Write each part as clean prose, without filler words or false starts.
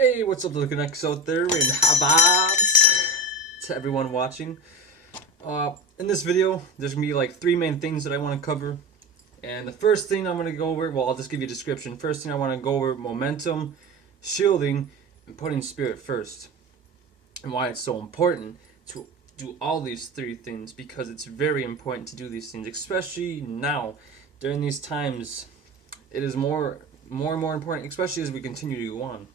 Hey, what's up, little connects out there, and hababs to everyone watching. In this video, there's gonna be like three main things that I want to cover. And the first thing I'm gonna go over, well, I'll just give you a description. First thing I want to go over: momentum, shielding, and putting spirit first. And why it's so important to do all these three things, because it's very important to do these things, especially now during these times. It is more and more important, especially as we continue to go on.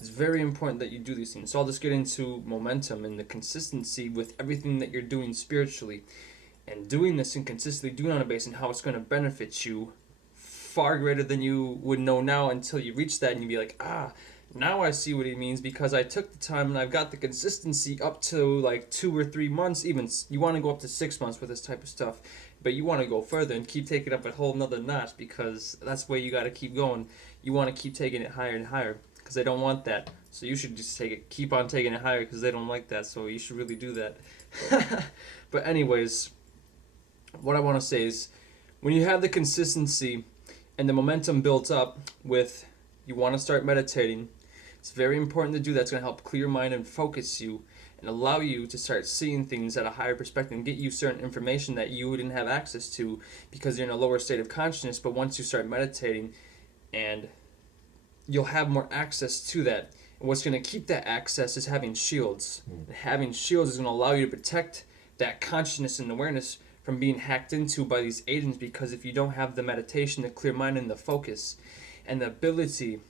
It's very important that you do these things. So I'll just get into momentum and the consistency with everything that you're doing spiritually, and doing this and consistently doing on a base, and how it's going to benefit you far greater than you would know now, until you reach that and you be like, now I see what he means, because I took the time and I've got the consistency up to like 2 or 3 months. Even you want to go up to 6 months with this type of stuff, but you want to go further and keep taking up a whole nother notch, because that's where you got to keep going. You want to keep taking it higher and higher, because they don't want that. So you should just keep on taking it higher, because they don't like that. So you should really do that. But anyways, what I want to say is, when you have the consistency and the momentum built up with, you want to start meditating. It's very important to do that. It's going to help clear your mind and focus you, and allow you to start seeing things at a higher perspective, and get you certain information that you didn't have access to because you're in a lower state of consciousness. But once you start meditating, and you'll have more access to that. And what's going to keep that access is having shields. And having shields is going to allow you to protect that consciousness and awareness from being hacked into by these agents, because if you don't have the meditation, the clear mind, and the focus, and the ability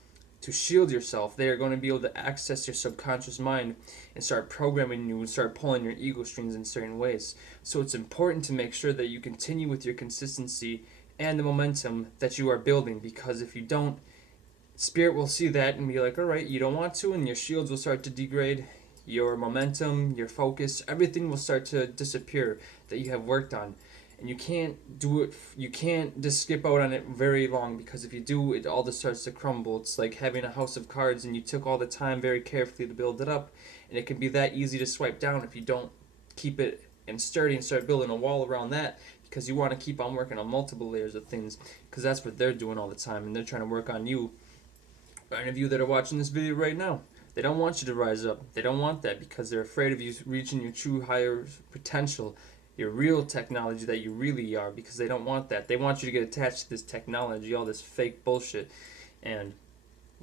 to shield yourself, they are going to be able to access your subconscious mind and start programming you and start pulling your ego strings in certain ways. So it's important to make sure that you continue with your consistency and the momentum that you are building, because if you don't, Spirit will see that and be like, all right, you don't want to, and your shields will start to degrade. Your momentum, your focus, everything will start to disappear that you have worked on. And you can't do it, you can't just skip out on it very long, because if you do, it all just starts to crumble. It's like having a house of cards and you took all the time very carefully to build it up, and it can be that easy to swipe down if you don't keep it and sturdy and start building a wall around that, because you want to keep on working on multiple layers of things, because that's what they're doing all the time, and they're trying to work on you. Any of you that are watching this video right now, they don't want you to rise up. They don't want that, because they're afraid of you reaching your true higher potential, your real technology that you really are, because they don't want that. They want you to get attached to this technology, all this fake bullshit. And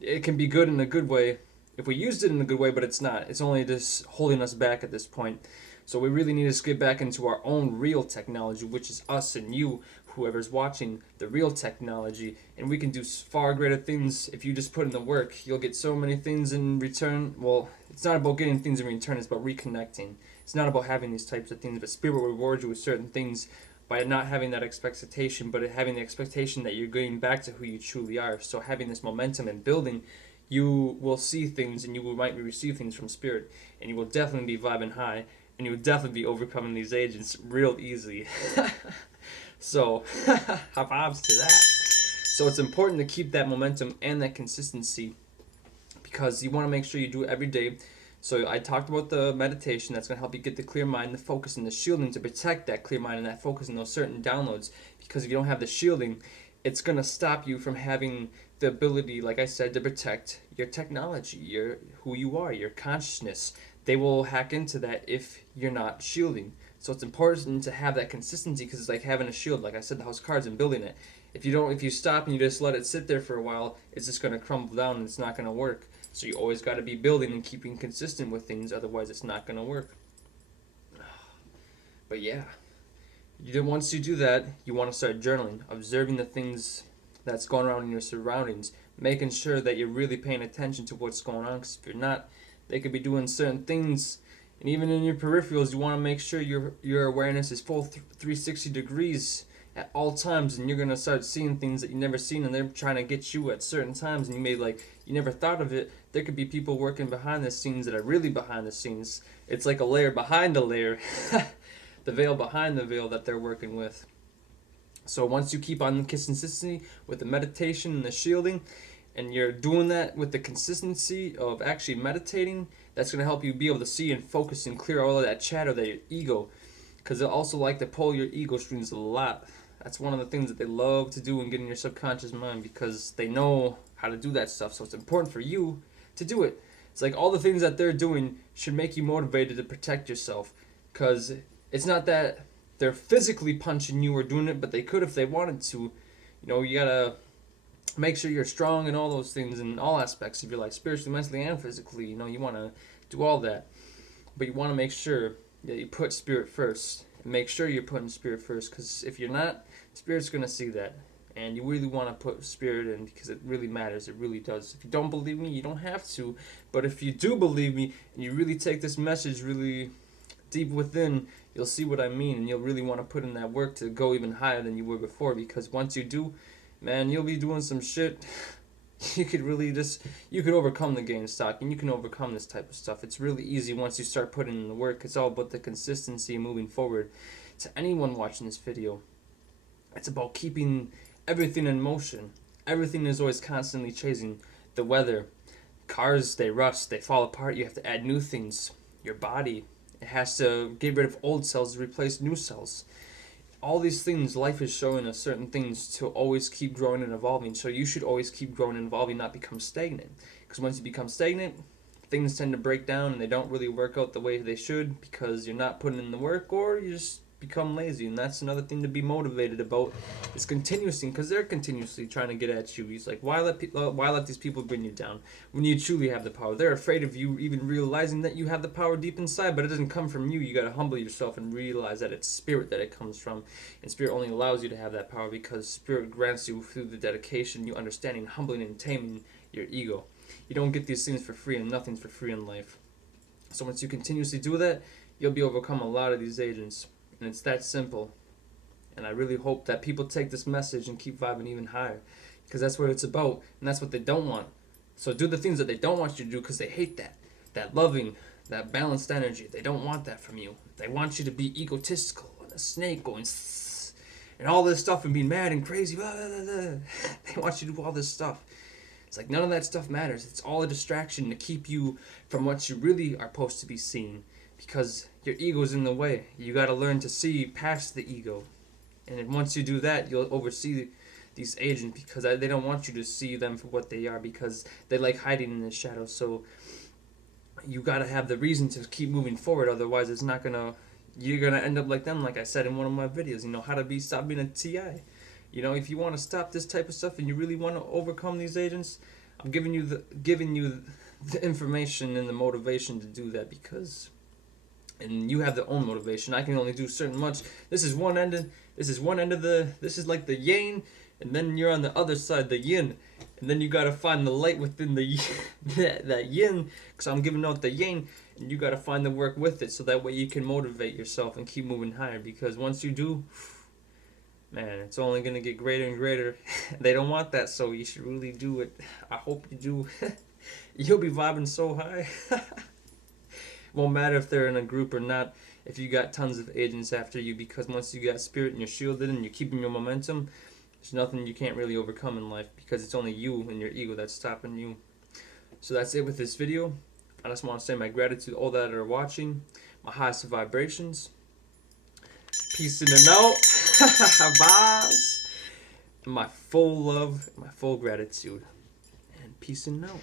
it can be good in a good way if we used it in a good way, but it's not. It's only just holding us back at this point. So we really need to get back into our own real technology, which is us and you, whoever's watching, the real technology. And we can do far greater things if you just put in the work. You'll get so many things in return. Well, it's not about getting things in return, it's about reconnecting. It's not about having these types of things, but Spirit will reward you with certain things by not having that expectation, but having the expectation that you're getting back to who you truly are. So having this momentum and building, you will see things, and you might receive things from Spirit, and you will definitely be vibing high, and you will definitely be overcoming these agents real easy. So, hop vibes to that. So it's important to keep that momentum and that consistency, because you want to make sure you do it every day. So I talked about the meditation that's going to help you get the clear mind, the focus, and the shielding to protect that clear mind and that focus and those certain downloads. Because if you don't have the shielding, it's going to stop you from having the ability, like I said, to protect your technology, your who you are, your consciousness. They will hack into that if you're not shielding. So it's important to have that consistency, because it's like having a shield, like I said, the house of cards, and building it. If you stop and you just let it sit there for a while, it's just going to crumble down and it's not going to work. So you always got to be building and keeping consistent with things, otherwise it's not going to work. But yeah, once you do that, you want to start journaling, observing the things that's going on in your surroundings, making sure that you're really paying attention to what's going on, because if you're not, they could be doing certain things. And even in your peripherals, you want to make sure your awareness is full 360 degrees at all times, and you're going to start seeing things that you never seen, and they're trying to get you at certain times, and you never thought of it. There could be people working behind the scenes that are really behind the scenes. It's like a layer behind a layer. The veil behind the veil that they're working with. So once you keep on the consistency with the meditation and the shielding, and you're doing that with the consistency of actually meditating, that's going to help you be able to see and focus and clear all of that chatter, that your ego, because they also like to pull your ego strings a lot. That's one of the things that they love to do and get in your subconscious mind, because they know how to do that stuff. So it's important for you to do it. It's like all the things that they're doing should make you motivated to protect yourself, because it's not that they're physically punching you or doing it, but they could if they wanted to. You gotta make sure you're strong in all those things in all aspects of your life, spiritually, mentally, and physically. You want to do all that, but you want to make sure that you put spirit first. And make sure you're putting spirit first, because if you're not, spirit's gonna see that. And you really want to put spirit in, because it really matters. It really does. If you don't believe me, you don't have to. But if you do believe me and you really take this message really deep within, you'll see what I mean. And you'll really want to put in that work to go even higher than you were before. Because once you do, man, you'll be doing some shit. You could overcome the game stock, and you can overcome this type of stuff. It's really easy once you start putting in the work. It's all about the consistency moving forward. To anyone watching this video, it's about keeping everything in motion. Everything is always constantly changing. The weather, cars, they rust, they fall apart. You have to add new things. Your body, it has to get rid of old cells to replace new cells. All these things, life is showing us certain things to always keep growing and evolving. So you should always keep growing and evolving, not become stagnant. Because once you become stagnant, things tend to break down and they don't really work out the way they should, because you're not putting in the work, or you just become lazy. And that's another thing to be motivated about, is continuously, because they're continuously trying to get at you. He's like, why let these people bring you down when you truly have the power? They're afraid of you even realizing that you have the power deep inside, but it doesn't come from you. You got to humble yourself and realize that it's spirit that it comes from, and spirit only allows you to have that power because spirit grants you through the dedication, you understanding, humbling, and taming your ego. You don't get these things for free, and nothing's for free in life. So once you continuously do that, you'll be overcome a lot of these agents. And it's that simple. And I really hope that people take this message and keep vibing even higher, because that's what it's about, and that's what they don't want. So do the things that they don't want you to do, because they hate that loving, that balanced energy. They don't want that from you. They want you to be egotistical and a snake going and all this stuff and being mad and crazy. Blah, blah, blah, blah. They want you to do all this stuff. It's like none of that stuff matters. It's all a distraction to keep you from what you really are supposed to be seeing, because your ego's in the way. You got to learn to see past the ego. And once you do that, you'll oversee these agents, because they don't want you to see them for what they are, because they like hiding in the shadows. So you got to have the reason to keep moving forward. Otherwise, you're going to end up like them, like I said in one of my videos, how to stop being a TI. If you want to stop this type of stuff and you really want to overcome these agents, I'm giving you the information and the motivation to do that, and you have the own motivation. I can only do certain much. This is like the yang, and then you're on the other side, the yin, and then you gotta find the light within the that yin. Because I'm giving out the yang, and you gotta find the work with it, so that way you can motivate yourself and keep moving higher. Because once you do, man, it's only gonna get greater and greater. They don't want that, so you should really do it. I hope you do. You'll be vibing so high. Won't matter if they're in a group or not, if you got tons of agents after you, because once you got spirit and you're shielded and you're keeping your momentum, there's nothing you can't really overcome in life, because it's only you and your ego that's stopping you. So that's it with this video. I just want to say my gratitude to all that are watching, my highest vibrations. Peace in and out. Vibes. My full love, my full gratitude. And peace and out.